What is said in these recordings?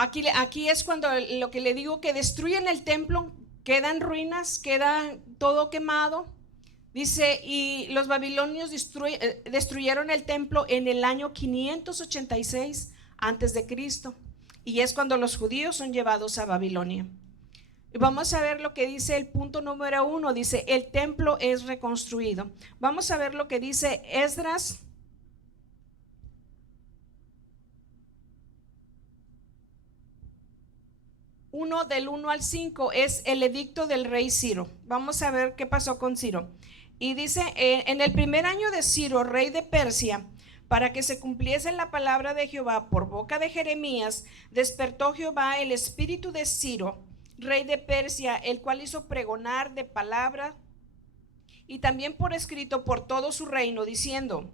Aquí es cuando lo que le digo, que destruyen el templo, quedan ruinas, queda todo quemado. Dice, y los babilonios destruyeron el templo en el año 586 antes de Cristo. Y es cuando los judíos son llevados a Babilonia. Y vamos a ver lo que dice el punto número 1. Dice, el templo es reconstruido. Vamos a ver lo que dice Esdras. Del 1 al 5 es el edicto del rey Ciro. Vamos a ver qué pasó con Ciro. Y dice, en el primer año de Ciro, rey de Persia, para que se cumpliese la palabra de Jehová por boca de Jeremías, despertó Jehová el espíritu de Ciro, rey de Persia, el cual hizo pregonar de palabra y también por escrito por todo su reino, diciendo,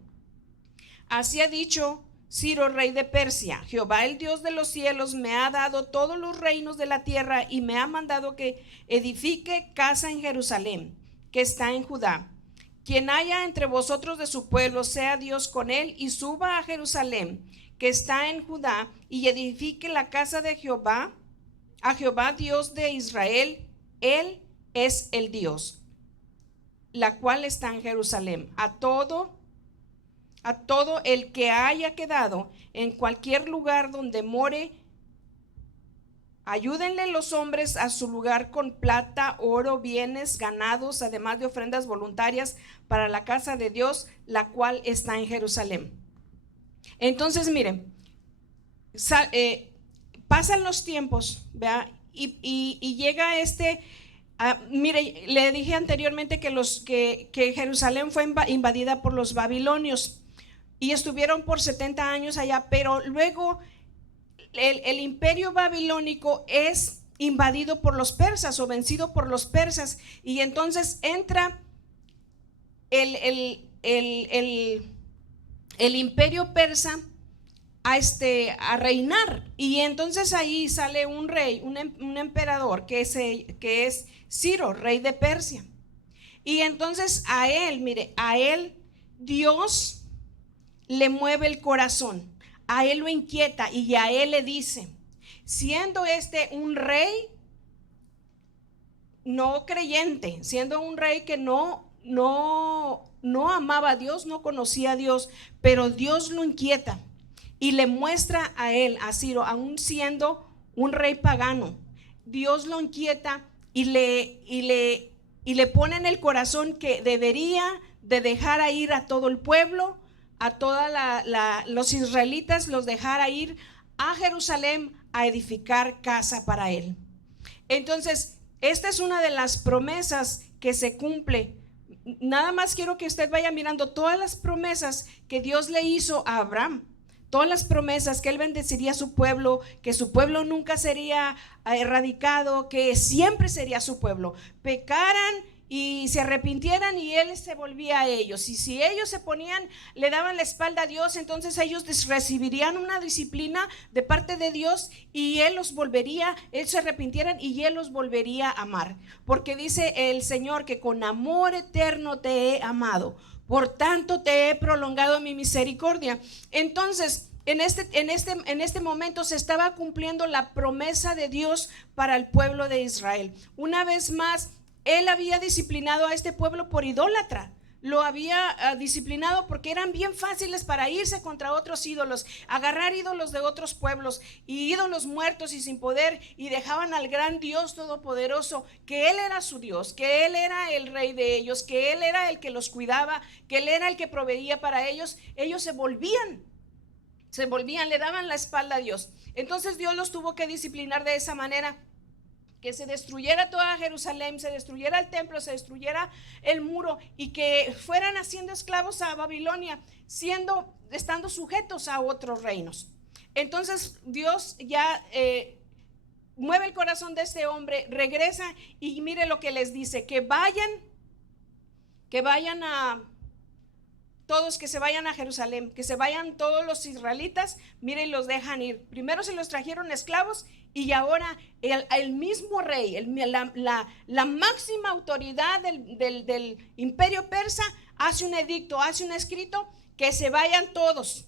así ha dicho Ciro, rey de Persia, Jehová el Dios de los cielos me ha dado todos los reinos de la tierra y me ha mandado que edifique casa en Jerusalén, que está en Judá. Quien haya entre vosotros de su pueblo, sea Dios con él y suba a Jerusalén, que está en Judá, y edifique la casa de Jehová, a Jehová Dios de Israel. Él es el Dios, la cual está en Jerusalén. A todo el que haya quedado en cualquier lugar donde more, ayúdenle los hombres a su lugar con plata, oro, bienes, ganados, además de ofrendas voluntarias para la casa de Dios, la cual está en Jerusalén. Entonces, miren, pasan los tiempos, ¿verdad? Y llega mire, le dije anteriormente que Jerusalén fue invadida por los babilonios y estuvieron por 70 años allá, pero luego el imperio babilónico es invadido por los persas o vencido por los persas, y entonces entra el imperio persa a reinar, y entonces ahí sale un rey, un emperador que es Ciro, rey de Persia. Y entonces a él Dios le mueve el corazón, a él lo inquieta y a él le dice, siendo un rey no creyente, siendo un rey que no amaba a Dios, no conocía a Dios, pero Dios lo inquieta y le muestra a él, a Ciro, aún siendo un rey pagano, Dios lo inquieta y le pone en el corazón que debería de dejar ir a todo el pueblo, a todos los israelitas, los dejara ir a Jerusalén a edificar casa para él. Entonces, esta es una de las promesas que se cumple. Nada más quiero que usted vaya mirando todas las promesas que Dios le hizo a Abraham, todas las promesas que él bendeciría a su pueblo, que su pueblo nunca sería erradicado, que siempre sería su pueblo. Pecaran y se arrepintieran y él se volvía a ellos, y si ellos le daban la espalda a Dios, entonces ellos recibirían una disciplina de parte de Dios y él se arrepintieran y él los volvería a amar, porque dice el Señor que con amor eterno te he amado, por tanto te he prolongado mi misericordia. Entonces en este momento se estaba cumpliendo la promesa de Dios para el pueblo de Israel. Una vez más, él había disciplinado a este pueblo por idólatra. Lo había disciplinado porque eran bien fáciles para irse contra otros ídolos, agarrar ídolos de otros pueblos y ídolos muertos y sin poder, y dejaban al gran Dios todopoderoso, que él era su Dios, que él era el rey de ellos, que él era el que los cuidaba, que él era el que proveía para ellos. Ellos se volvían, le daban la espalda a Dios. Entonces Dios los tuvo que disciplinar de esa manera, que se destruyera toda Jerusalén, se destruyera el templo, se destruyera el muro, y que fueran haciendo esclavos a Babilonia, estando sujetos a otros reinos. Entonces Dios ya mueve el corazón de este hombre, regresa y mire lo que les dice, que se vayan a Jerusalén, que se vayan todos los israelitas. Miren, los dejan ir. Primero se los trajeron esclavos, y ahora el mismo rey, la máxima autoridad del imperio persa, hace un edicto, hace un escrito, que se vayan todos.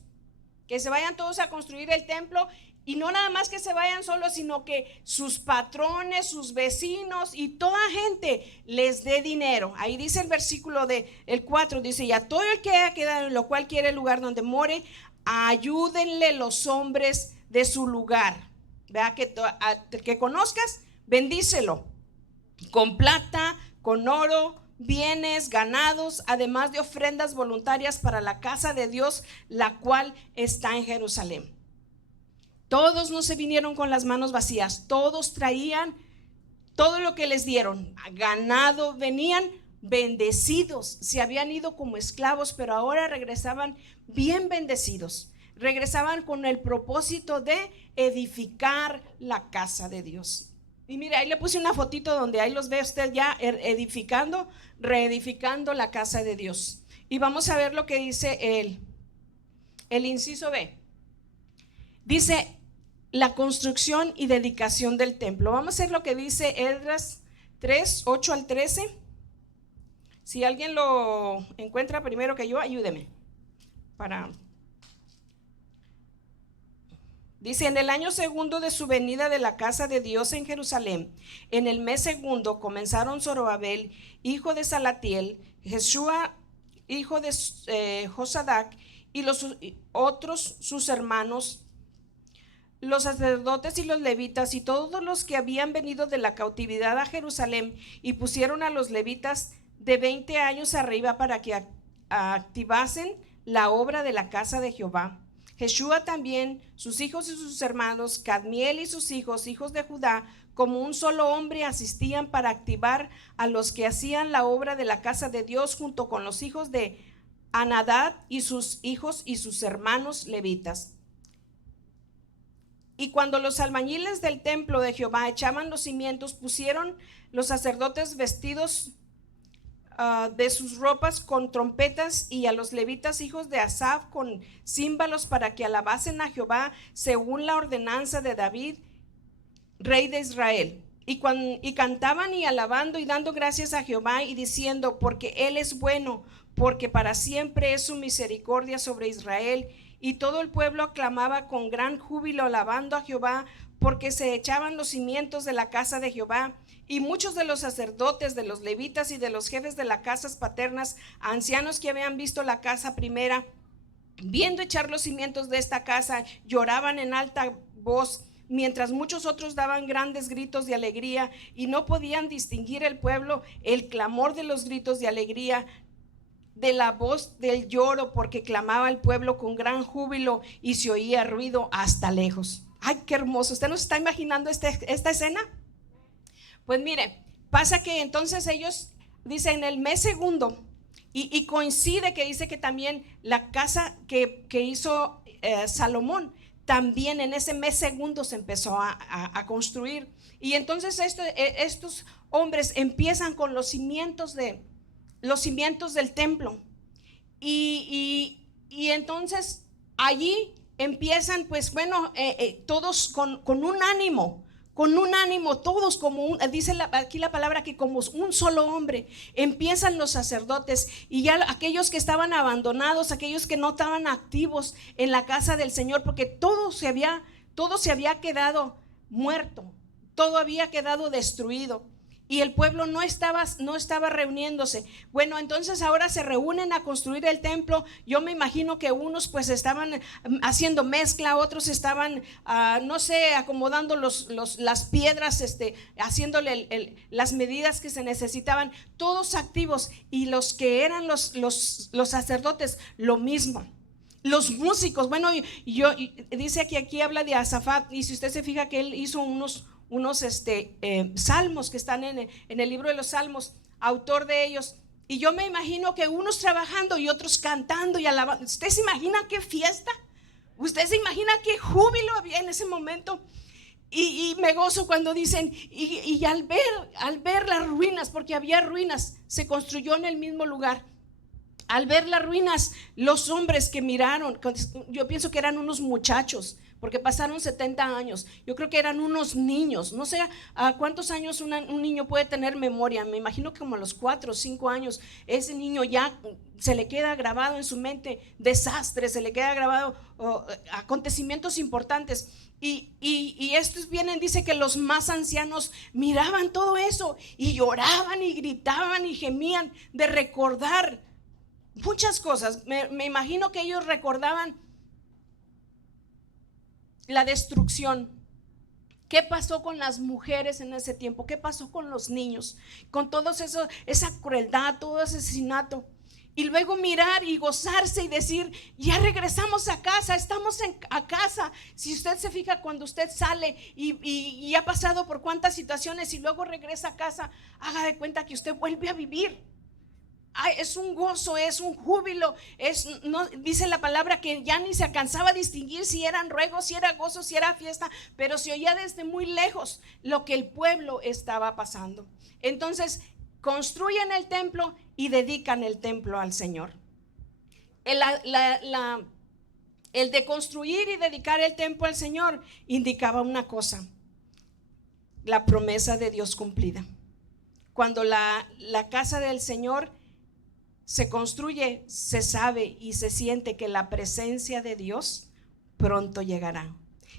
que se vayan todos a construir el templo. Y no nada más que se vayan solos, sino que sus patrones, sus vecinos y toda gente les dé dinero. Ahí dice el versículo el 4, dice: y a todo el que haya quedado en lo cual quiere el lugar donde more, ayúdenle los hombres de su lugar. Vea que conozcas, bendícelo con plata, con oro, bienes, ganados, además de ofrendas voluntarias para la casa de Dios, la cual está en Jerusalén. Todos no se vinieron con las manos vacías, todos traían todo lo que les dieron, ganado, venían bendecidos, se habían ido como esclavos, pero ahora regresaban bien bendecidos, regresaban con el propósito de edificar la casa de Dios. Y mire, ahí le puse una fotito donde ahí los ve usted ya edificando, reedificando la casa de Dios. Y vamos a ver lo que dice el inciso B. Dice: la construcción y dedicación del templo. Vamos a hacer lo que dice Esdras 3, 8 al 13. Si alguien lo encuentra primero que yo, ayúdeme. Dice: en el año segundo de su venida de la casa de Dios en Jerusalén, en el mes segundo, comenzaron Zorobabel, hijo de Salatiel, Jesúa, hijo de Josadac, y los otros sus hermanos, los sacerdotes y los levitas y todos los que habían venido de la cautividad a Jerusalén, y pusieron a los levitas de 20 años arriba para que activasen la obra de la casa de Jehová. Jesúa también, sus hijos y sus hermanos, Cadmiel y sus hijos, hijos de Judá, como un solo hombre asistían para activar a los que hacían la obra de la casa de Dios, junto con los hijos de Anadad y sus hijos y sus hermanos levitas. Y cuando los albañiles del templo de Jehová echaban los cimientos, pusieron los sacerdotes vestidos de sus ropas con trompetas, y a los levitas hijos de Asaf con címbalos, para que alabasen a Jehová según la ordenanza de David, rey de Israel. Y cantaban y alabando y dando gracias a Jehová y diciendo: porque Él es bueno, porque para siempre es su misericordia sobre Israel. Y todo el pueblo aclamaba con gran júbilo, alabando a Jehová, porque se echaban los cimientos de la casa de Jehová. Y muchos de los sacerdotes, de los levitas y de los jefes de las casas paternas, ancianos que habían visto la casa primera, viendo echar los cimientos de esta casa, lloraban en alta voz, mientras muchos otros daban grandes gritos de alegría, y no podían distinguir el pueblo el clamor de los gritos de alegría de la voz del lloro, porque clamaba el pueblo con gran júbilo y se oía ruido hasta lejos. Ay, qué hermoso. ¿Usted no se está imaginando esta escena? Pues mire, pasa que entonces ellos dicen: en el mes segundo, y coincide que dice que también la casa que hizo Salomón, también en ese mes segundo se empezó a construir. Y entonces estos hombres empiezan con los cimientos del templo, y entonces allí empiezan, pues bueno, todos con un ánimo, todos como dice aquí la palabra que como un solo hombre. Empiezan los sacerdotes, y ya aquellos que estaban abandonados, aquellos que no estaban activos en la casa del Señor, porque todo se había quedado muerto, todo había quedado destruido, y el pueblo no estaba reuniéndose. Bueno, entonces ahora se reúnen a construir el templo. Yo me imagino que unos pues estaban haciendo mezcla, otros estaban no sé, acomodando las piedras, haciéndole las medidas que se necesitaban, todos activos. Y los que eran los sacerdotes, lo mismo. Los músicos, bueno, dice que aquí habla de Asafat, y si usted se fija que él hizo unos salmos que están en el libro de los Salmos, autor de ellos. Y yo me imagino que unos trabajando y otros cantando y alabando. ¿Usted se imagina qué fiesta? ¿Usted se imagina qué júbilo había en ese momento? Y me gozo cuando dicen, y al ver las ruinas, porque había ruinas, se construyó en el mismo lugar. Al ver las ruinas, los hombres que miraron, yo pienso que eran unos muchachos, porque pasaron 70 años. Yo creo que eran unos niños, no sé a cuántos años un niño puede tener memoria. Me imagino que como a los 4 o 5 años ese niño ya se le queda grabado en su mente desastres, se le queda grabado acontecimientos importantes. Y estos vienen, dice que los más ancianos miraban todo eso y lloraban y gritaban y gemían de recordar muchas cosas. Me imagino que ellos recordaban la destrucción. ¿Qué pasó con las mujeres en ese tiempo? ¿Qué pasó con los niños? Con todo eso, esa crueldad, todo ese asesinato. Y luego mirar y gozarse y decir, ya regresamos a casa, estamos a casa. Si usted se fija, cuando usted sale y ha pasado por cuántas situaciones y luego regresa a casa, haga de cuenta que usted vuelve a vivir. Es un gozo, es un júbilo, no, dice la palabra que ya ni se alcanzaba a distinguir si eran ruegos, si era gozo, si era fiesta, pero se oía desde muy lejos lo que el pueblo estaba pasando. Entonces construyen el templo y dedican el templo al Señor. El de construir y dedicar el templo al Señor indicaba una cosa: la promesa de Dios cumplida. Cuando la casa del Señor se construye, se sabe y se siente que la presencia de Dios pronto llegará.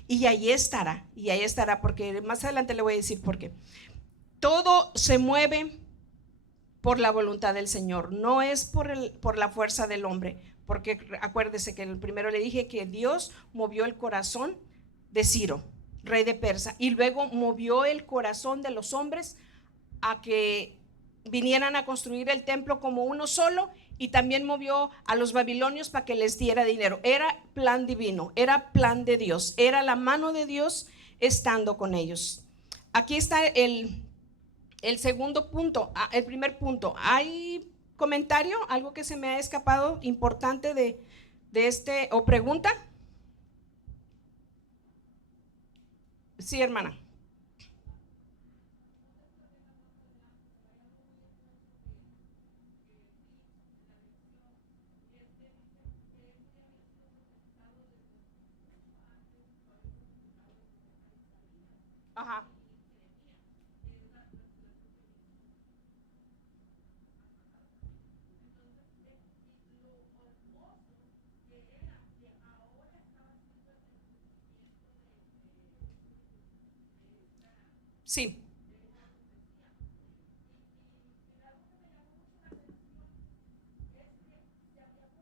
Y ahí estará, porque más adelante le voy a decir por qué. Todo se mueve por la voluntad del Señor, no es por la fuerza del hombre, porque acuérdese que el primero le dije que Dios movió el corazón de Ciro, rey de Persia, y luego movió el corazón de los hombres a que vinieran a construir el templo como uno solo, y también movió a los babilonios para que les diera dinero. Era plan divino, era plan de Dios, era la mano de Dios estando con ellos. Aquí está el segundo punto. El primer punto, ¿hay comentario? ¿Algo que se me ha escapado importante de este o pregunta? Sí, hermana. Ajá. Sí.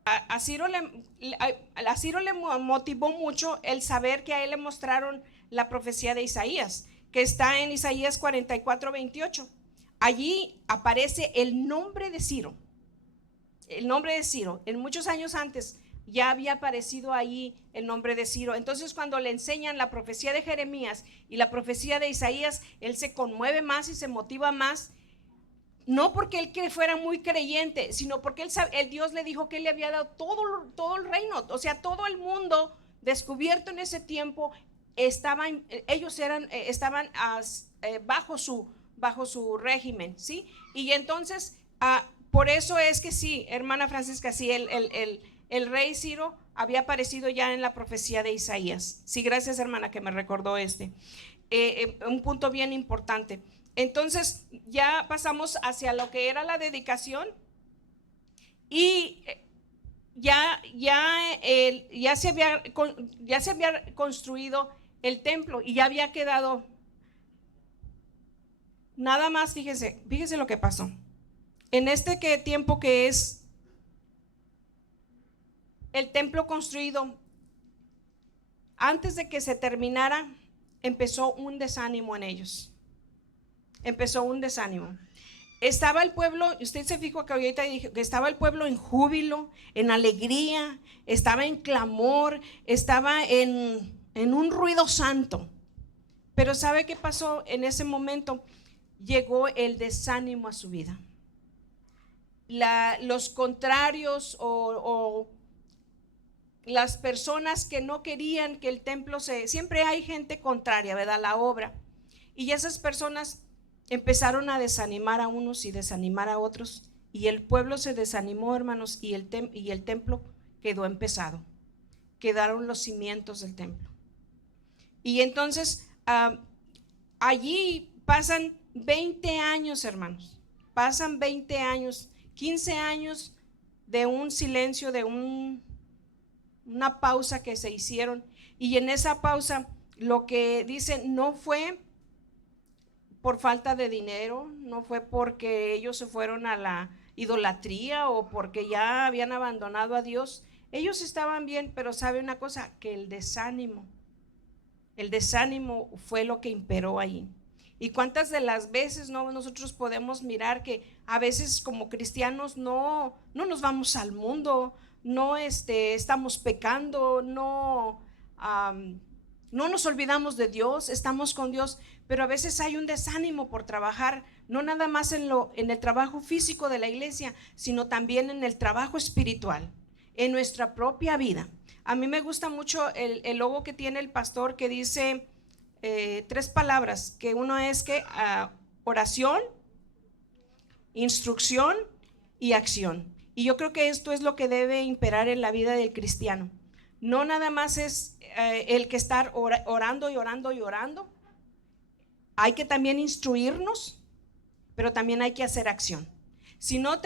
A Ciro le motivó mucho el saber que a él le mostraron la profecía de Isaías, que está en Isaías 44:28. Allí aparece el nombre de Ciro. El nombre de Ciro, en muchos años antes ya había aparecido ahí el nombre de Ciro. Entonces cuando le enseñan la profecía de Jeremías y la profecía de Isaías, él se conmueve más y se motiva más. No porque él que fuera muy creyente, sino porque el Dios le dijo que él le había dado todo el reino, o sea, todo el mundo descubierto en ese tiempo. Ellos estaban bajo su régimen, ¿sí? Y entonces, por eso es que sí, hermana Francisca, sí, el rey Ciro había aparecido ya en la profecía de Isaías. Sí, gracias, hermana, que me recordó un punto bien importante. Entonces ya pasamos hacia lo que era la dedicación, y ya se había construido el templo y ya había quedado nada más. Fíjese lo que pasó en tiempo que es el templo construido. Antes de que se terminara, empezó un desánimo en ellos. Estaba el pueblo, usted se fijó que ahorita dije que estaba el pueblo en júbilo, en alegría, estaba en clamor, estaba en un ruido santo. Pero ¿sabe qué pasó en ese momento? Llegó el desánimo a su vida. Los contrarios o las personas que no querían que el templo siempre hay gente contraria, ¿verdad? La obra. Y esas personas empezaron a desanimar a unos y desanimar a otros, y el pueblo se desanimó, hermanos, y el templo quedó empezado. Quedaron los cimientos del templo. Y entonces allí pasan 20 años, hermanos, pasan 20 años, 15 años de un silencio, de una pausa que se hicieron. Y en esa pausa lo que dicen no fue por falta de dinero, no fue porque ellos se fueron a la idolatría o porque ya habían abandonado a Dios. Ellos estaban bien, pero sabe una cosa, que el desánimo fue lo que imperó ahí. Y cuántas de las veces nosotros podemos mirar que a veces como cristianos no nos vamos al mundo, no estamos pecando, no nos olvidamos de Dios, estamos con Dios, pero a veces hay un desánimo por trabajar, no nada más en el trabajo físico de la iglesia, sino también en el trabajo espiritual, en nuestra propia vida. A mí me gusta mucho el logo que tiene el pastor, que dice 3 palabras, que uno es que oración, instrucción y acción. Y yo creo que esto es lo que debe imperar en la vida del cristiano. No nada más es el que estar orando y orando y orando. Hay que también instruirnos, pero también hay que hacer acción. Si no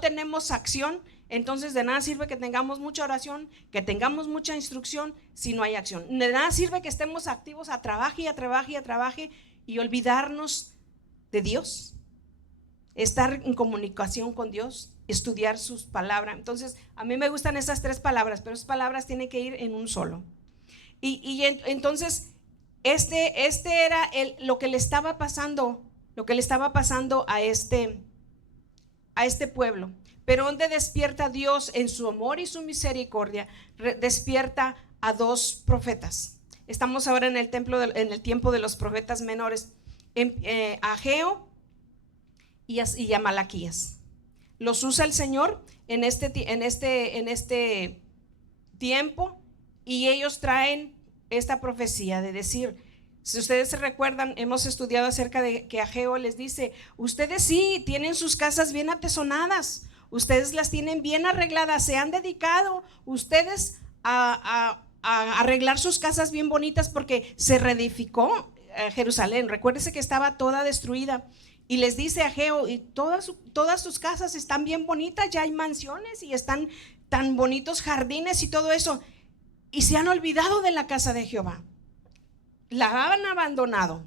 tenemos acción, entonces de nada sirve que tengamos mucha oración, que tengamos mucha instrucción, si no hay acción. De nada sirve que estemos activos a trabaje y olvidarnos de Dios. Estar en comunicación con Dios, estudiar sus palabras. Entonces a mí me gustan esas 3 palabras, pero esas palabras tienen que ir en un solo. Y entonces este era lo que le estaba pasando a este pueblo. Pero donde despierta Dios en su amor y su misericordia, despierta a 2 profetas. Estamos ahora en el tiempo de los profetas menores, a Ageo y a Malaquías. Los usa el Señor en este tiempo, y ellos traen esta profecía de decir, si ustedes se recuerdan, hemos estudiado acerca de que Ageo les dice, ustedes sí tienen sus casas bien atesonadas, ustedes las tienen bien arregladas, se han dedicado ustedes a arreglar sus casas bien bonitas porque se reedificó Jerusalén. Recuérdese que estaba toda destruida. Y les dice a Ageo, y todas sus casas están bien bonitas, ya hay mansiones y están tan bonitos jardines y todo eso. Y se han olvidado de la casa de Jehová, la han abandonado.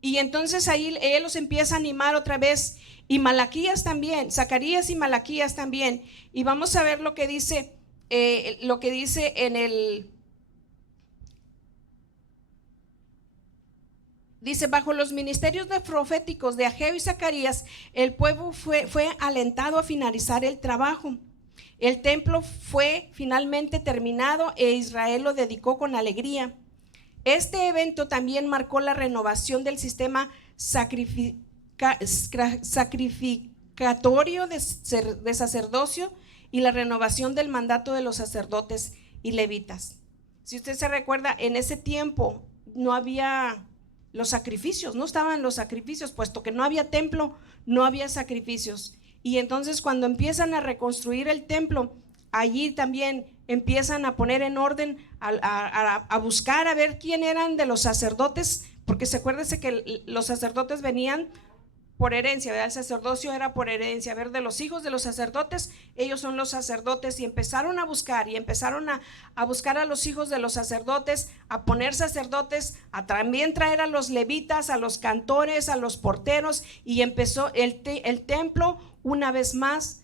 Y entonces ahí él los empieza a animar otra vez. Y Malaquías también, Zacarías y Malaquías también. Y vamos a ver lo que dice dice, bajo los ministerios proféticos de Ageo y Zacarías, el pueblo fue alentado a finalizar el trabajo. El templo fue finalmente terminado e Israel lo dedicó con alegría. Este evento también marcó la renovación del sistema sacrificatorio de sacerdocio y la renovación del mandato de los sacerdotes y levitas. Si usted se recuerda, en ese tiempo no había los sacrificios, no estaban los sacrificios, puesto que no había templo, no había sacrificios. Y entonces cuando empiezan a reconstruir el templo, allí también empiezan a poner en orden, a buscar a ver quién eran de los sacerdotes, porque se acuérdese que los sacerdotes venían por herencia, ¿verdad? El sacerdocio era por herencia. A ver, de los hijos de los sacerdotes, ellos son los sacerdotes, y empezaron a buscar a los hijos de los sacerdotes, a poner sacerdotes, a también traer a los levitas, a los cantores, a los porteros, y empezó el templo una vez más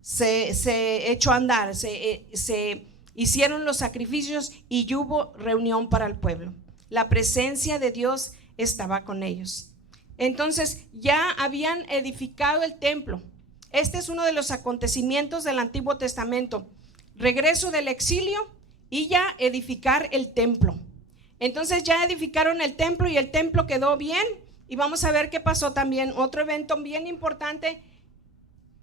se echó a andar, se hicieron los sacrificios y hubo reunión para el pueblo. La presencia de Dios estaba con ellos. Entonces ya habían edificado el templo. Este es uno de los acontecimientos del Antiguo Testamento: regreso del exilio y ya edificar el templo. Entonces ya edificaron el templo y el templo quedó bien. Y vamos a ver qué pasó también. Otro evento bien importante,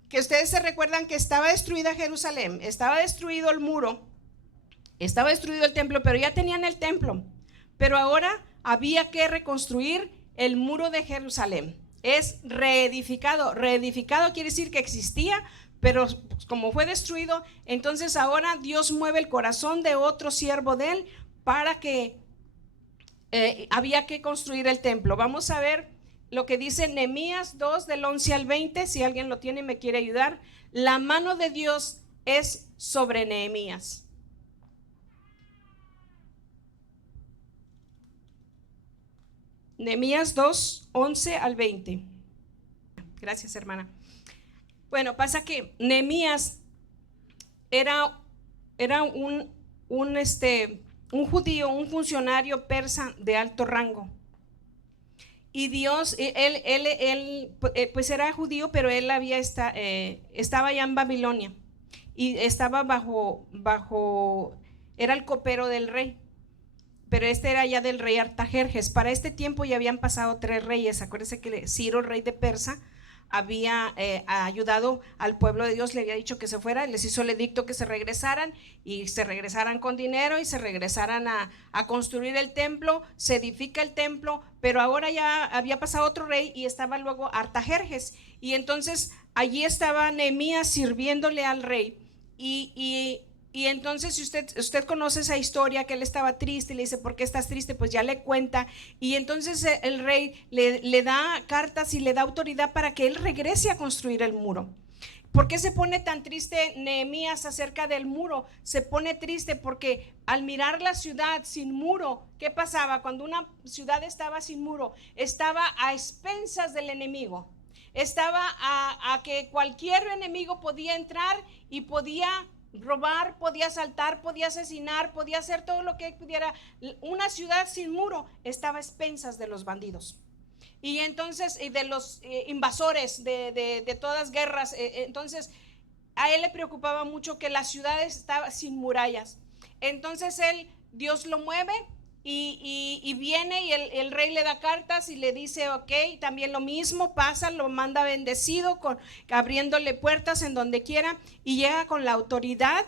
que ustedes se recuerdan que estaba destruida Jerusalén, estaba destruido el muro, estaba destruido el templo, pero ya tenían el templo. Pero ahora había que reconstruir el muro de Jerusalén. Es reedificado. Reedificado quiere decir que existía, pero como fue destruido, entonces ahora Dios mueve el corazón de otro siervo de él para que había que construir el templo. Vamos a ver lo que dice Nehemías 2 del 11 al 20, si alguien lo tiene y me quiere ayudar. La mano de Dios es sobre Nehemías. Nehemías 2, 11 al 20. Gracias, hermana. Bueno, pasa que Nehemías era un judío, un funcionario persa de alto rango. Y Dios, él pues era judío, pero él estaba ya en Babilonia y estaba era el copero del rey, pero este era ya del rey Artajerjes. Para este tiempo ya habían pasado 3 reyes. Acuérdense que Ciro, rey de Persa, había ayudado al pueblo de Dios, le había dicho que se fuera, les hizo el edicto que se regresaran y se regresaran con dinero y se regresaran a construir el templo. Se edifica el templo, pero ahora ya había pasado otro rey y estaba luego Artajerjes, y entonces allí estaba Nehemías sirviéndole al rey. Y entonces, si usted conoce esa historia, que él estaba triste y le dice, ¿por qué estás triste? Pues ya le cuenta. Y entonces el rey le da cartas y le da autoridad para que él regrese a construir el muro. ¿Por qué se pone tan triste Nehemías acerca del muro? Se pone triste porque al mirar la ciudad sin muro, ¿qué pasaba? Cuando una ciudad estaba sin muro, estaba a expensas del enemigo. Estaba a que cualquier enemigo podía entrar y podía robar, podía asaltar, podía asesinar, podía hacer todo lo que pudiera. Una ciudad sin muro estaba a expensas de los bandidos y entonces y de los invasores de todas guerras. Entonces a él le preocupaba mucho que la ciudad estaba sin murallas. Entonces Dios lo mueve y viene, y el rey le da cartas y le dice, ok, también lo mismo pasa, lo manda bendecido, abriéndole puertas en donde quiera, y llega con la autoridad.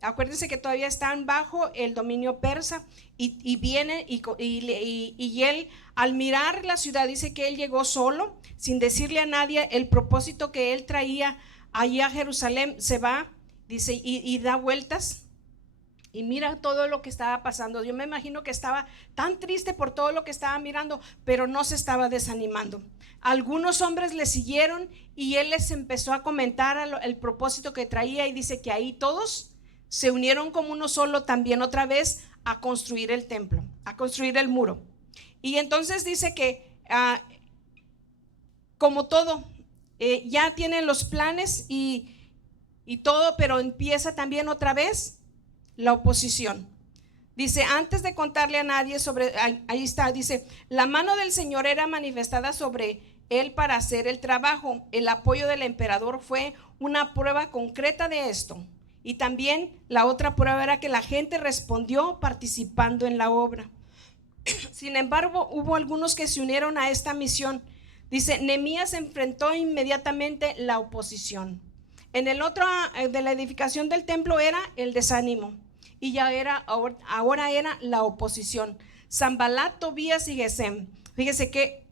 Acuérdense que todavía están bajo el dominio persa, y viene y él, al mirar la ciudad, dice que él llegó solo, sin decirle a nadie el propósito que él traía allí a Jerusalén. Se va, dice, y da vueltas y mira todo lo que estaba pasando. Yo me imagino que estaba tan triste por todo lo que estaba mirando, pero no se estaba desanimando. Algunos hombres le siguieron y él les empezó a comentar el propósito que traía, y dice que ahí todos se unieron como uno solo también otra vez a construir el templo, a construir el muro. Y entonces dice que como todo, ya tienen los planes y todo, pero empieza también otra vez la oposición. Dice, antes de contarle a nadie sobre, ahí está, dice, la mano del Señor era manifestada sobre él para hacer el trabajo. El apoyo del emperador fue una prueba concreta de esto. Y también la otra prueba era que la gente respondió participando en la obra. Sin embargo, hubo algunos que se unieron a esta misión. Dice, Nehemías enfrentó inmediatamente la oposición. En el otro de la edificación del templo era el desánimo, y ya ahora era la oposición. Sanballat, Tobías y Gesem. Fíjese qué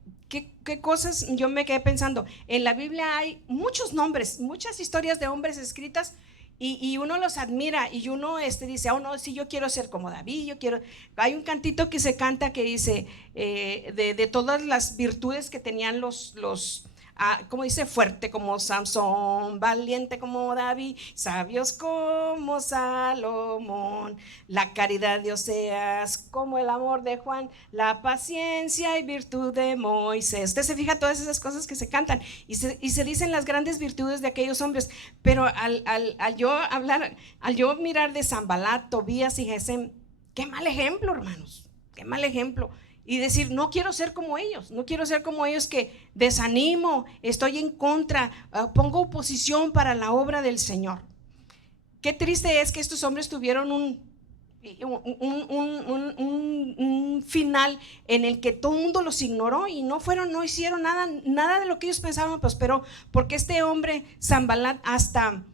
cosas. Yo me quedé pensando, en la Biblia hay muchos nombres, muchas historias de hombres escritas, y uno los admira, y uno dice, oh no, sí, yo quiero ser como David, yo quiero. Hay un cantito que se canta que dice de todas las virtudes que tenían como dice, fuerte como Sansón, valiente como David, sabios como Salomón, la caridad de Oseas, como el amor de Juan, la paciencia y virtud de Moisés. Usted se fija todas esas cosas que se cantan y se dicen las grandes virtudes de aquellos hombres, pero al yo mirar de Sanballat, Tobías y Gesem, qué mal ejemplo, hermanos, qué mal ejemplo. Y decir, no quiero ser como ellos, no quiero ser como ellos, que desanimo, estoy en contra, pongo oposición para la obra del Señor. Qué triste es que estos hombres tuvieron un final en el que todo el mundo los ignoró y no hicieron nada de lo que ellos pensaban prosperó, porque este hombre Sanballat hasta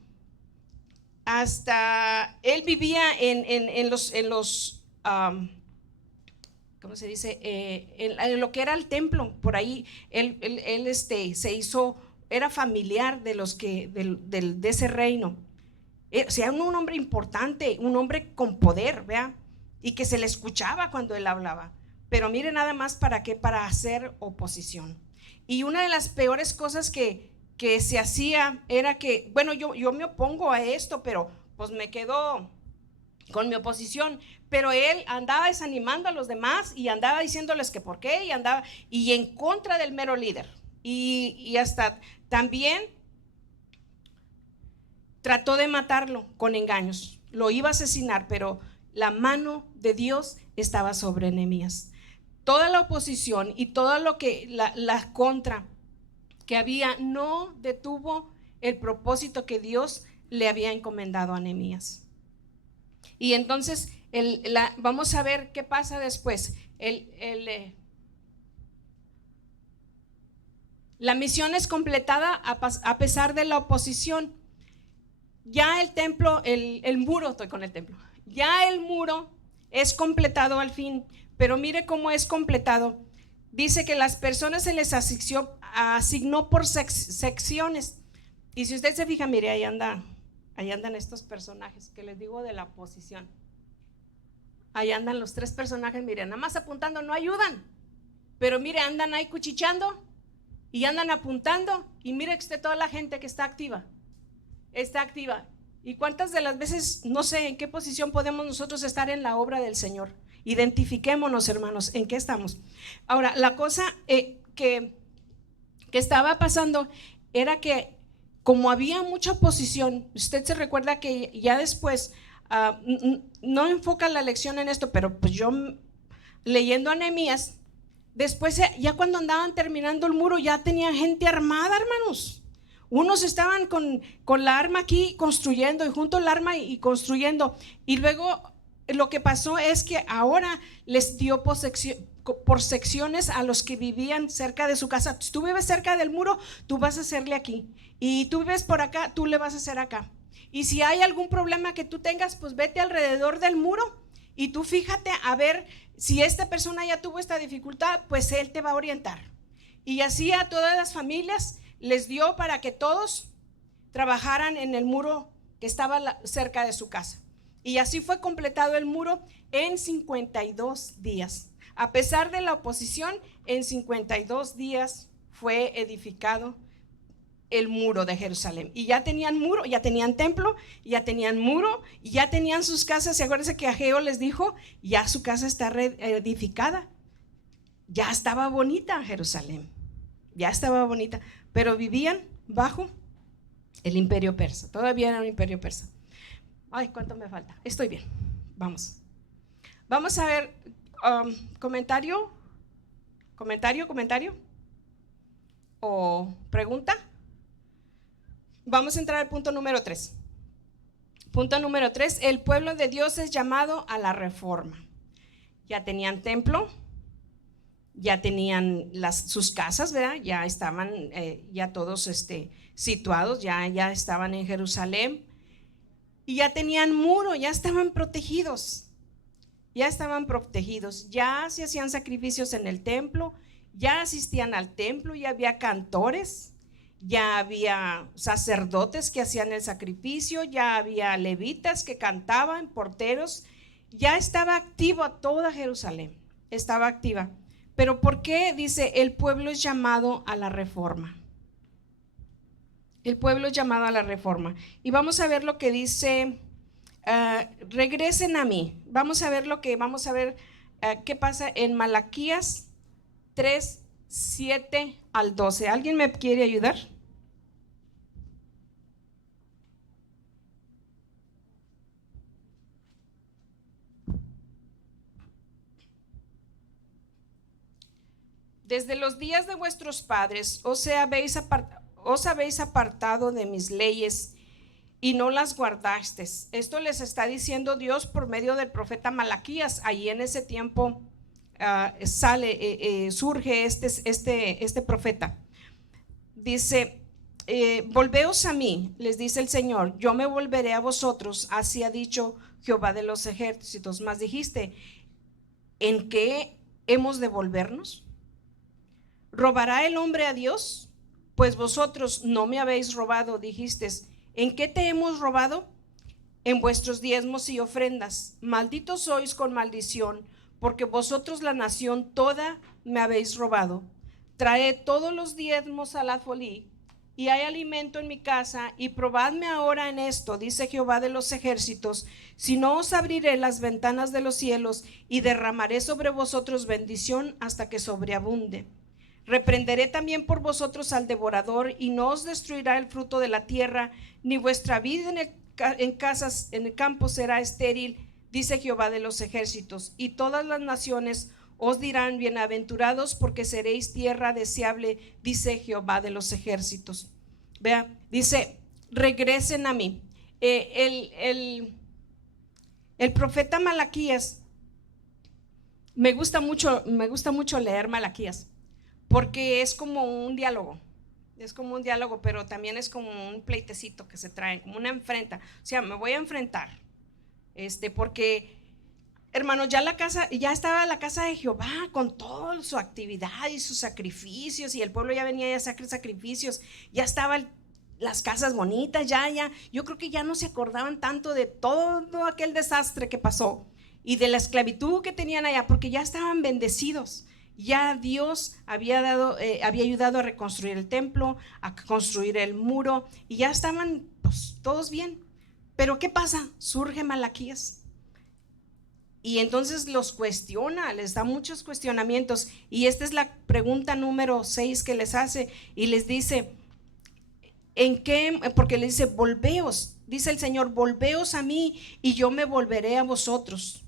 él vivía en los ¿cómo se dice? En lo que era el templo, por ahí él se hizo, era familiar de de ese reino. O sea, un hombre importante, un hombre con poder, ¿vea? Y que se le escuchaba cuando él hablaba. pero mire nada más para qué, para hacer oposición. Y una de las peores cosas que se hacía era que, bueno, yo me opongo a esto, pero pues me quedo con mi oposición, pero él andaba desanimando a los demás y andaba diciéndoles que por qué, y andaba y en contra del mero líder, y hasta también trató de matarlo con engaños, lo iba a asesinar, pero la mano de Dios estaba sobre Nehemías. Toda la oposición y todo lo que la contra que había no detuvo el propósito que Dios le había encomendado a Nehemías. Y entonces vamos a ver qué pasa después. La misión es completada a pesar de la oposición. Ya el templo, el muro, estoy con el templo, ya el muro es completado al fin, pero mire cómo es completado. Dice que las personas se les asignó por secciones. Y si usted se fija, mire, ahí andan estos personajes que les digo de la oposición. Ahí andan los 3 personajes, miren, nada más apuntando, no ayudan, pero mire, andan ahí cuchicheando y andan apuntando, y mire usted toda la gente que está activa. ¿Y cuántas de las veces, no sé en qué posición podemos nosotros estar en la obra del Señor? Identifiquémonos, hermanos, en qué estamos. Ahora, la cosa que estaba pasando era que como había mucha oposición, usted se recuerda que ya después, no enfoca la lección en esto, pero pues yo leyendo a Nehemías, después ya cuando andaban terminando el muro ya tenían gente armada, hermanos. Unos estaban con la arma aquí construyendo, y junto al arma y construyendo, y luego lo que pasó es que ahora les dio por secciones a los que vivían cerca de su casa. Si tú vives cerca del muro, tú vas a hacerle aquí, y tú vives por acá, tú le vas a hacer acá. Y si hay algún problema que tú tengas, pues vete alrededor del muro y tú fíjate a ver si esta persona ya tuvo esta dificultad, pues él te va a orientar. Y así a todas las familias les dio para que todos trabajaran en el muro que estaba cerca de su casa. Y así fue completado el muro en 52 días. A pesar de la oposición, en 52 días fue edificado el muro de Jerusalén. Y ya tenían muro, ya tenían templo, ya tenían muro, y ya tenían sus casas. Y acuérdense que Ageo les dijo, ya su casa está edificada. Ya estaba bonita Jerusalén, ya estaba bonita, pero vivían bajo el imperio persa. Todavía era un imperio persa. Ay, ¿cuánto me falta? Estoy bien. Vamos a ver. ¿Comentario o pregunta? Vamos a entrar al punto número 3. Punto número 3, el pueblo de Dios es llamado a la reforma. Ya tenían templo, ya tenían sus casas, ¿verdad? Ya estaban ya todos situados, ya estaban en Jerusalén, y ya tenían muro, ya estaban protegidos. Ya se hacían sacrificios en el templo, ya asistían al templo, ya había cantores, ya había sacerdotes que hacían el sacrificio, ya había levitas que cantaban, porteros, ya estaba activa toda Jerusalén, estaba activa. Pero ¿por qué dice el pueblo es llamado a la reforma? El pueblo es llamado a la reforma. Y vamos a ver lo que dice, regresen a mí. Vamos a ver qué pasa en Malaquías 3, 7 al 12. ¿Alguien me quiere ayudar? Desde los días de vuestros padres os habéis apartado de mis leyes y no las guardasteis. Esto les está diciendo Dios por medio del profeta Malaquías. Allí en ese tiempo surge este profeta. Dice, volveos a mí, les dice el Señor, yo me volveré a vosotros, así ha dicho Jehová de los ejércitos. Mas dijiste, ¿en qué hemos de volvernos? ¿Robará el hombre a Dios? Pues vosotros no me habéis robado, dijisteis. ¿En qué te hemos robado? En vuestros diezmos y ofrendas. Malditos sois con maldición, porque vosotros la nación toda me habéis robado. Traed todos los diezmos al alfolí, y hay alimento en mi casa, y probadme ahora en esto, dice Jehová de los ejércitos, si no os abriré las ventanas de los cielos, y derramaré sobre vosotros bendición hasta que sobreabunde. Reprenderé también por vosotros al devorador, y no os destruirá el fruto de la tierra, ni vuestra vida en el campo será estéril, dice Jehová de los ejércitos. Y todas las naciones os dirán: bienaventurados, porque seréis tierra deseable, dice Jehová de los ejércitos. Vea, dice: regresen a mí. El profeta Malaquías, me gusta mucho leer Malaquías, porque es como un diálogo. Es como un diálogo, pero también es como un pleitecito que se traen, como una enfrenta. O sea, me voy a enfrentar, porque, hermanos, ya estaba la casa de Jehová con toda su actividad y sus sacrificios, y el pueblo ya venía a hacer sacrificios, ya estaban las casas bonitas, yo creo que ya no se acordaban tanto de todo aquel desastre que pasó y de la esclavitud que tenían allá, porque ya estaban bendecidos. Ya Dios había ayudado a reconstruir el templo, a construir el muro, y ya estaban pues todos bien. Pero ¿qué pasa? Surge Malaquías, y entonces los cuestiona, les da muchos cuestionamientos, y esta es la pregunta número 6 que les hace, y les dice: ¿en qué? Porque les dice: volveos, dice el Señor, volveos a mí y yo me volveré a vosotros.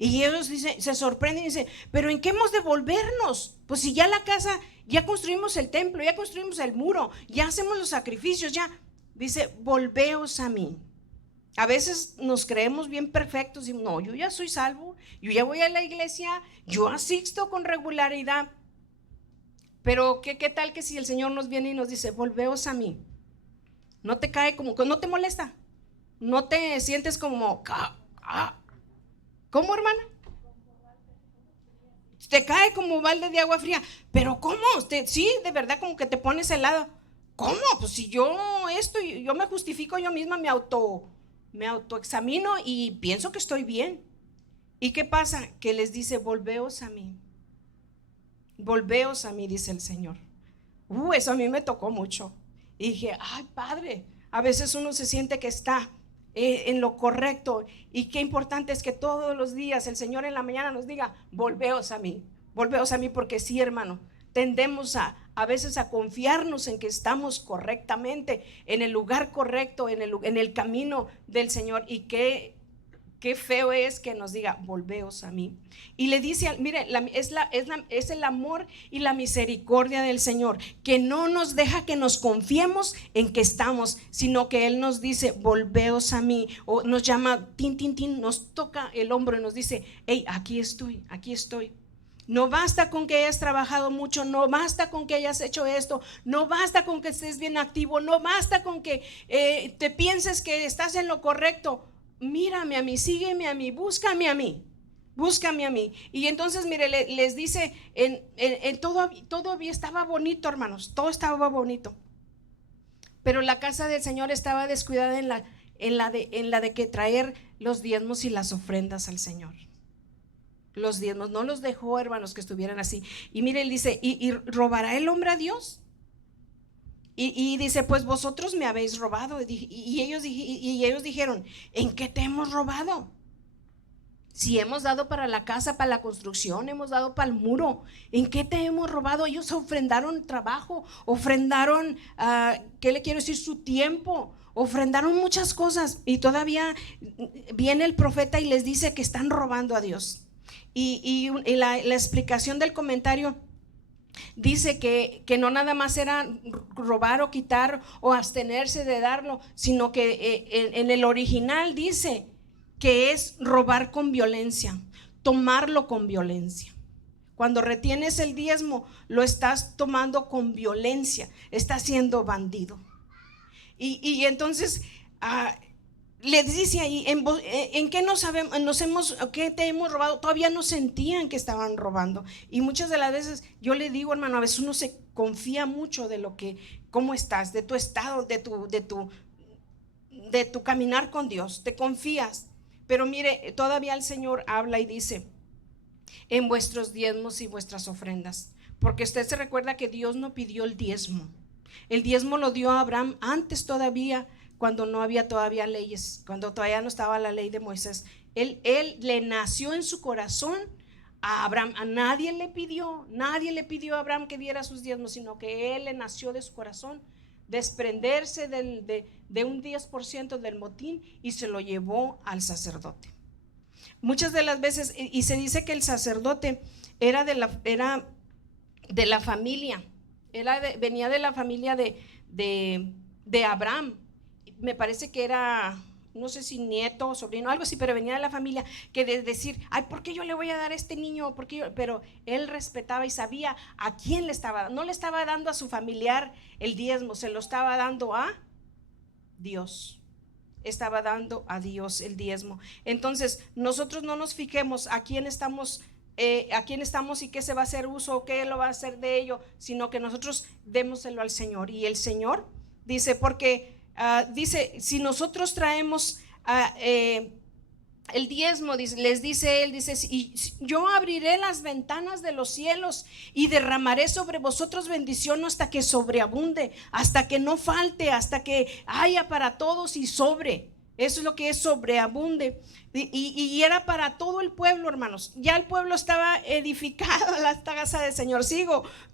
Y ellos se sorprenden y dicen: pero ¿en qué hemos de volvernos? Pues si ya la casa, ya construimos el templo, ya construimos el muro, ya hacemos los sacrificios, ya. Dice: volveos a mí. A veces nos creemos bien perfectos y no, yo ya soy salvo, yo ya voy a la iglesia, yo asisto con regularidad. Pero ¿qué tal que si el Señor nos viene y nos dice: volveos a mí? ¿No te cae como, no te molesta? ¿No te sientes como, ¿cómo, hermana? Te cae como balde de agua fría. Pero ¿cómo? Sí, de verdad, como que te pones helado. ¿Cómo? Pues si yo me justifico yo misma, me autoexamino y pienso que estoy bien. ¿Y qué pasa? Que les dice: volveos a mí. Volveos a mí, dice el Señor. Eso a mí me tocó mucho. Y dije: ay, Padre, a veces uno se siente que está en lo correcto, y qué importante es que todos los días el Señor en la mañana nos diga: volveos a mí, porque sí, hermano, tendemos a veces a confiarnos en que estamos correctamente, en el lugar correcto, en el camino del Señor, y qué feo es que nos diga: volveos a mí. Y le dice, mire, es el amor y la misericordia del Señor, que no nos deja que nos confiemos en que estamos, sino que Él nos dice: volveos a mí, o nos llama, nos toca el hombro y nos dice: hey, aquí estoy. No basta con que hayas trabajado mucho, no basta con que hayas hecho esto, no basta con que estés bien activo, no basta con que te pienses que estás en lo correcto. Mírame a mí, sígueme a mí, búscame a mí. Y entonces, mire, les dice, todo estaba bonito, hermanos, todo estaba bonito, pero la casa del Señor estaba descuidada en la de que traer los diezmos y las ofrendas al Señor. Los diezmos no los dejó, hermanos, que estuvieran así. Y mire, él dice: ¿y robará el hombre a Dios? Y dice: pues vosotros me habéis robado. Y ellos dijeron: ¿en qué te hemos robado? Si hemos dado para la casa, para la construcción, hemos dado para el muro, ¿en qué te hemos robado? Ellos ofrendaron trabajo, ofrendaron, ¿qué le quiero decir? Su tiempo, ofrendaron muchas cosas, y todavía viene el profeta y les dice que están robando a Dios. Y la explicación del comentario dice que no nada más era robar o quitar o abstenerse de darlo, sino que en el original dice que es robar con violencia, tomarlo con violencia. Cuando retienes el diezmo, lo estás tomando con violencia, estás siendo bandido. Y entonces les dice ahí: ¿en qué qué te hemos robado? Todavía no sentían que estaban robando. Y muchas de las veces yo le digo, hermano, a veces uno se confía mucho de cómo estás, de tu estado, de tu caminar con Dios, te confías. Pero mire, todavía el Señor habla y dice: en vuestros diezmos y vuestras ofrendas. Porque usted se recuerda que Dios no pidió el diezmo. El diezmo lo dio a Abraham antes todavía, cuando no había todavía leyes, cuando todavía no estaba la ley de Moisés. Él le nació en su corazón a Abraham. A nadie le pidió a Abraham que diera sus diezmos, sino que él le nació de su corazón, desprenderse de un 10% del motín, y se lo llevó al sacerdote. Muchas de las veces, y se dice que el sacerdote era de la familia, venía de la familia de Abraham. Me parece que era, no sé si nieto o sobrino, algo así, pero venía de la familia, que de decir, ay, ¿por qué yo le voy a dar a este niño? Pero él respetaba y sabía a quién le estaba dando. No le estaba dando a su familiar el diezmo, se lo estaba dando a Dios. Estaba dando a Dios el diezmo. Entonces, nosotros no nos fijemos a quién estamos y qué se va a hacer uso o qué lo va a hacer de ello, sino que nosotros démoselo al Señor. Y el Señor dice, porque dice, si nosotros traemos el diezmo, les dice él, dice, y yo abriré las ventanas de los cielos y derramaré sobre vosotros bendición hasta que sobreabunde, hasta que no falte, hasta que haya para todos y sobre. Eso es lo que es sobreabunde. Y era para todo el pueblo, hermanos. Ya el pueblo estaba edificado, la casa del Señor.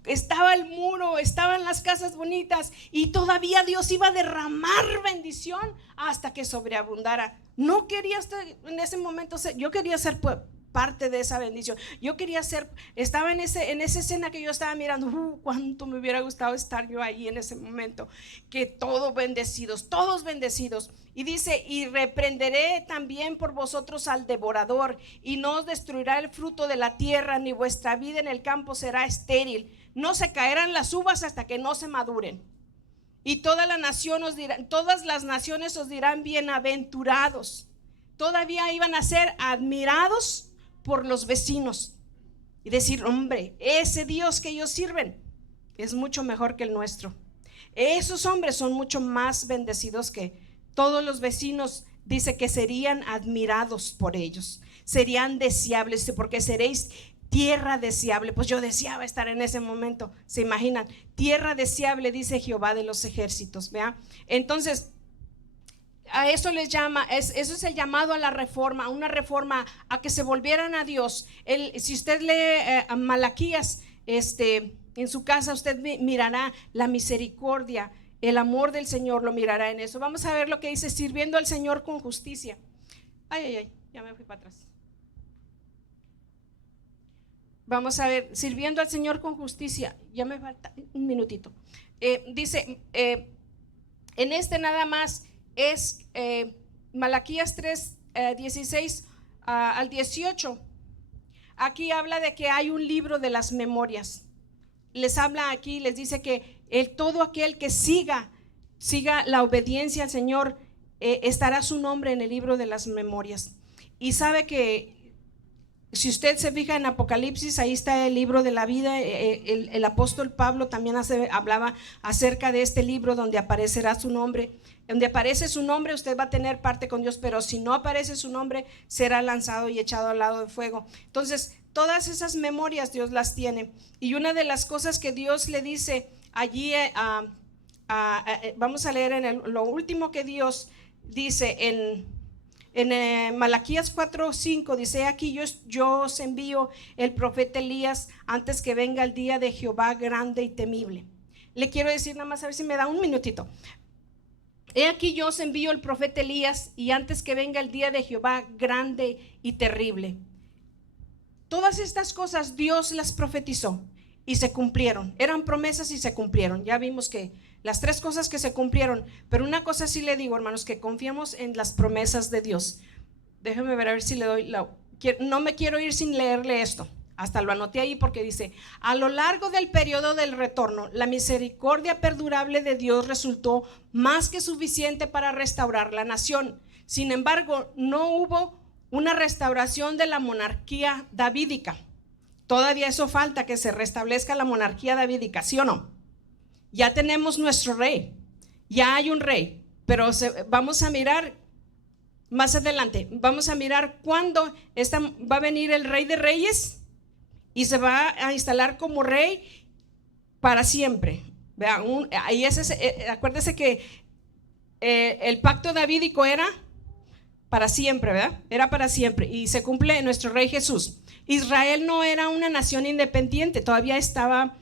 Estaba el muro, estaban las casas bonitas, y todavía Dios iba a derramar bendición hasta que sobreabundara. No quería estar en ese momento, yo quería ser parte de esa bendición. Yo quería estaba en esa escena que yo estaba mirando. Cuánto me hubiera gustado estar yo ahí en ese momento, que todos bendecidos. Y dice, y reprenderé también por vosotros al devorador, y no os destruirá el fruto de la tierra, ni vuestra vida en el campo será estéril. No se caerán las uvas hasta que no se maduren. Y todas las naciones os dirán bienaventurados. Todavía iban a ser admirados por los vecinos y decir, hombre, ese Dios que ellos sirven es mucho mejor que el nuestro. Esos hombres son mucho más bendecidos que todos los vecinos. Dice que serían admirados por ellos, serían deseables, porque seréis tierra deseable. Pues yo deseaba estar en ese momento, ¿se imaginan? Tierra deseable, dice Jehová de los ejércitos, ¿vea? Entonces, a eso les llama, eso es el llamado a la reforma, a una reforma, a que se volvieran a Dios. Si usted lee a Malaquías, en su casa, usted mirará la misericordia, el amor del Señor, lo mirará en eso. Vamos a ver lo que dice, sirviendo al Señor con justicia. Ay, ya me fui para atrás. Vamos a ver, sirviendo al Señor con justicia. Ya me falta un minutito. Dice, en nada más es Malaquías 3, 16 al 18. Aquí habla de que hay un libro de las memorias. Les habla aquí, les dice que todo aquel que siga la obediencia al Señor, estará su nombre en el libro de las memorias. Y sabe que si usted se fija en Apocalipsis, ahí está el libro de la vida. El apóstol Pablo también hablaba acerca de este libro donde aparecerá su nombre. Donde aparece su nombre, usted va a tener parte con Dios, pero si no aparece su nombre, será lanzado y echado al lado de fuego. Entonces, todas esas memorias Dios las tiene. Y una de las cosas que Dios le dice allí, vamos a leer lo último que Dios dice en Malaquías 4:5, dice, aquí yo os envío el profeta Elías antes que venga el día de Jehová grande y temible. Le quiero decir nada más, a ver si me da un minutito. He aquí yo os envío el profeta Elías, y antes que venga el día de Jehová grande y terrible. Todas estas cosas Dios las profetizó y se cumplieron. Eran promesas y se cumplieron. Ya vimos que las tres cosas que se cumplieron. Pero una cosa sí le digo, hermanos, que confiemos en las promesas de Dios. Déjeme ver a ver si le doy no me quiero ir sin leerle esto. Hasta lo anoté ahí porque dice, a lo largo del periodo del retorno, la misericordia perdurable de Dios resultó más que suficiente para restaurar la nación. Sin embargo, no hubo una restauración de la monarquía davídica. Todavía eso falta, que se restablezca la monarquía davídica, ¿sí o no? Ya tenemos nuestro rey, ya hay un rey, pero vamos a mirar más adelante, vamos a mirar cuándo va a venir el rey de reyes y se va a instalar como rey para siempre. Vean, acuérdese que el pacto davídico era para siempre, ¿verdad? Era para siempre y se cumple en nuestro rey Jesús. Israel no era una nación independiente, todavía estaba,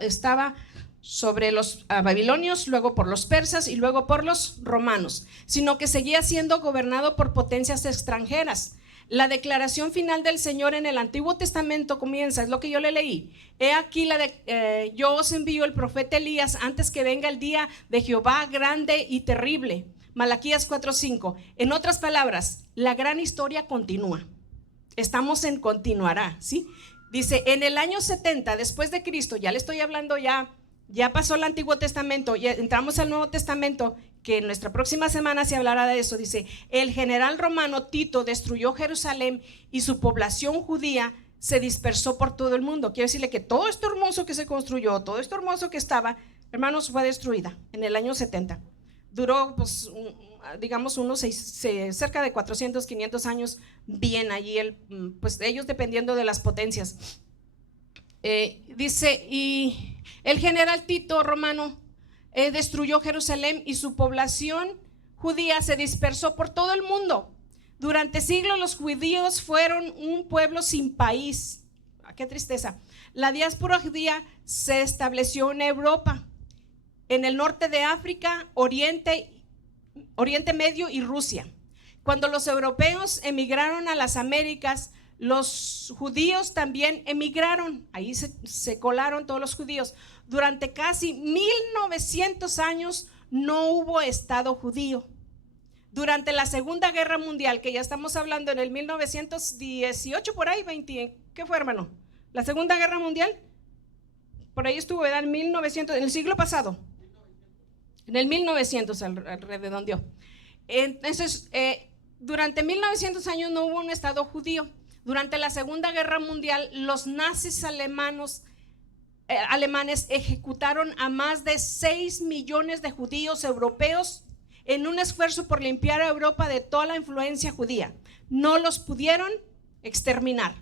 estaba sobre los babilonios, luego por los persas y luego por los romanos, sino que seguía siendo gobernado por potencias extranjeras. La declaración final del Señor en el Antiguo Testamento comienza, es lo que yo le leí. He aquí yo os envío el profeta Elías antes que venga el día de Jehová grande y terrible. Malaquías 4:5. En otras palabras, la gran historia continúa. Estamos en continuará, ¿sí? Dice, en el año 70 después de Cristo, ya le estoy hablando, ya pasó el Antiguo Testamento, ya entramos al Nuevo Testamento, que en nuestra próxima semana se hablará de eso. Dice, el general romano Tito destruyó Jerusalén y su población judía se dispersó por todo el mundo. Quiero decirle que todo esto hermoso que se construyó, todo esto hermoso que estaba, hermanos, fue destruida en el año 70. Duró, pues, digamos, cerca de 400, 500 años bien allí, pues ellos dependiendo de las potencias. Dice, y el general Tito romano destruyó Jerusalén y su población judía se dispersó por todo el mundo. Durante siglos los judíos fueron un pueblo sin país. Qué tristeza. La diáspora judía se estableció en Europa, en el norte de África, Oriente Medio y Rusia. Cuando los europeos emigraron a las Américas, los judíos también emigraron. Ahí se colaron todos los judíos. Durante casi 1900 años no hubo Estado judío. Durante la Segunda Guerra Mundial, que ya estamos hablando en el 1918, por ahí, 20, ¿qué fue, hermano? La Segunda Guerra Mundial, por ahí estuvo, ¿verdad? En 1900, en el siglo pasado. En el 1900 redondeó. Entonces, durante 1900 años no hubo un Estado judío. Durante la Segunda Guerra Mundial, los nazis alemanes ejecutaron a más de 6 millones de judíos europeos en un esfuerzo por limpiar a Europa de toda la influencia judía. No los pudieron exterminar.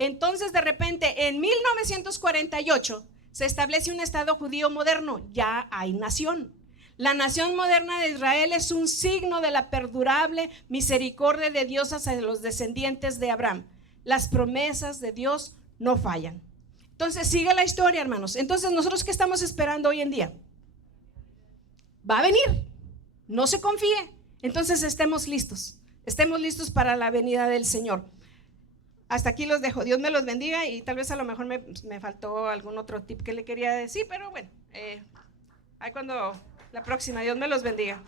Entonces, de repente, en 1948 se establece un Estado judío moderno. Ya hay nación. La nación moderna de Israel es un signo de la perdurable misericordia de Dios hacia los descendientes de Abraham. Las promesas de Dios no fallan. Entonces sigue la historia, hermanos. Entonces, ¿nosotros qué estamos esperando hoy en día? Va a venir. No se confíe. Entonces estemos listos para la venida del Señor. Hasta aquí los dejo. Dios me los bendiga, y tal vez a lo mejor me faltó algún otro tip que le quería decir, pero bueno, ahí cuando la próxima. Dios me los bendiga.